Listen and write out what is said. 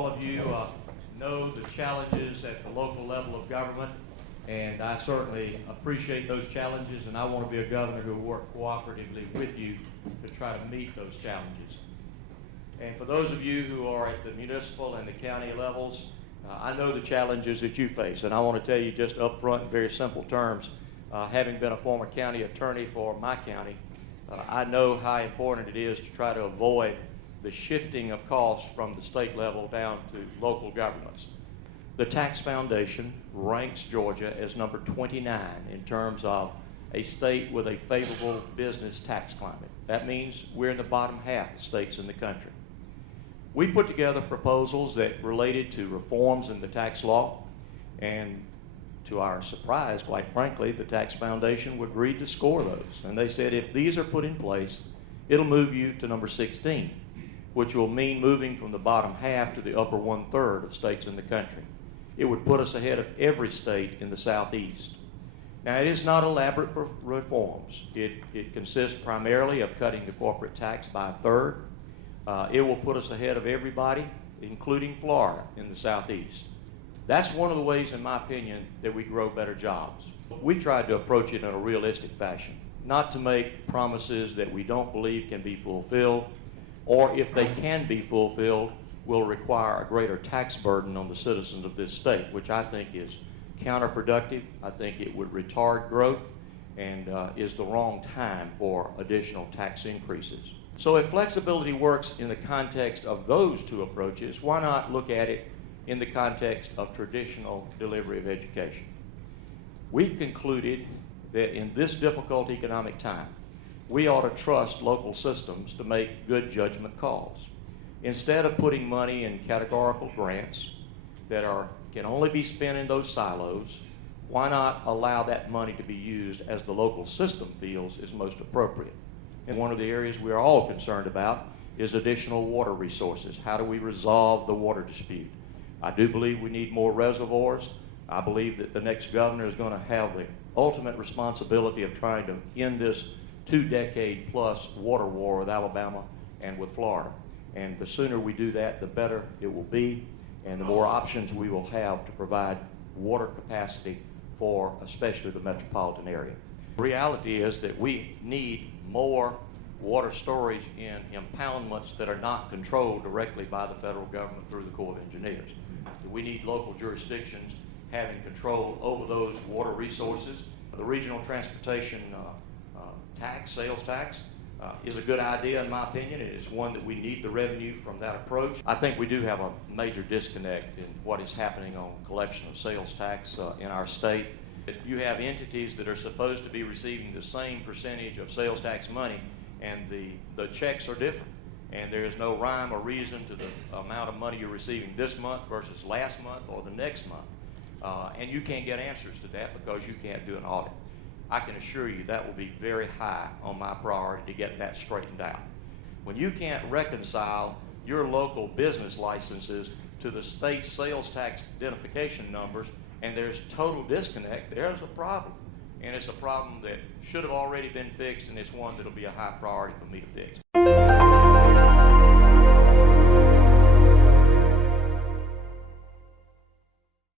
all of you know the challenges at the local level of government, and I certainly appreciate those challenges, and I want to be a governor who will work cooperatively with you to try to meet those challenges. And for those of you who are at the municipal and the county levels, I know the challenges that you face, and I want to tell you just up front in very simple terms, having been a former county attorney for my county, I know how important it is to try to avoid the shifting of costs from the state level down to local governments. The Tax Foundation ranks Georgia as number 29 in terms of a state with a favorable business tax climate. That means we're in the bottom half of states in the country. We put together proposals that related to reforms in the tax law, and to our surprise, quite frankly, the Tax Foundation agreed to score those. And they said if these are put in place, it'll move you to number 16, which will mean moving from the bottom half to the upper 1/3 of states in the country. It would put us ahead of every state in the Southeast. Now, it is not elaborate reforms. It consists primarily of cutting the corporate tax by 1/3. It will put us ahead of everybody, including Florida, in the Southeast. That's one of the ways, in my opinion, that we grow better jobs. We tried to approach it in a realistic fashion, not to make promises that we don't believe can be fulfilled, or if they can be fulfilled, will require a greater tax burden on the citizens of this state, which I think is counterproductive. I think it would retard growth and is the wrong time for additional tax increases. So if flexibility works in the context of those two approaches, why not look at it in the context of traditional delivery of education? We concluded that in this difficult economic time, we ought to trust local systems to make good judgment calls. Instead of putting money in categorical grants that can only be spent in those silos, why not allow that money to be used as the local system feels is most appropriate? And one of the areas we are all concerned about is additional water resources. How do we resolve the water dispute? I do believe we need more reservoirs. I believe that the next governor is going to have the ultimate responsibility of trying to end this 2-decade-plus water war with Alabama and with Florida. And the sooner we do that, the better it will be, and the more options we will have to provide water capacity for especially the metropolitan area. The reality is that we need more water storage in impoundments that are not controlled directly by the federal government through the Corps of Engineers. We need local jurisdictions having control over those water resources. The regional transportation sales tax, is a good idea in my opinion. It is one that we need the revenue from that approach. I think we do have a major disconnect in what is happening on collection of sales tax in our state. You have entities that are supposed to be receiving the same percentage of sales tax money, and the checks are different. And there is no rhyme or reason to the amount of money you're receiving this month versus last month or the next month. And you can't get answers to that because you can't do an audit. I can assure you that will be very high on my priority to get that straightened out. When you can't reconcile your local business licenses to the state sales tax identification numbers, and there's total disconnect, there's a problem. And it's a problem that should have already been fixed, and it's one that'll be a high priority for me to fix.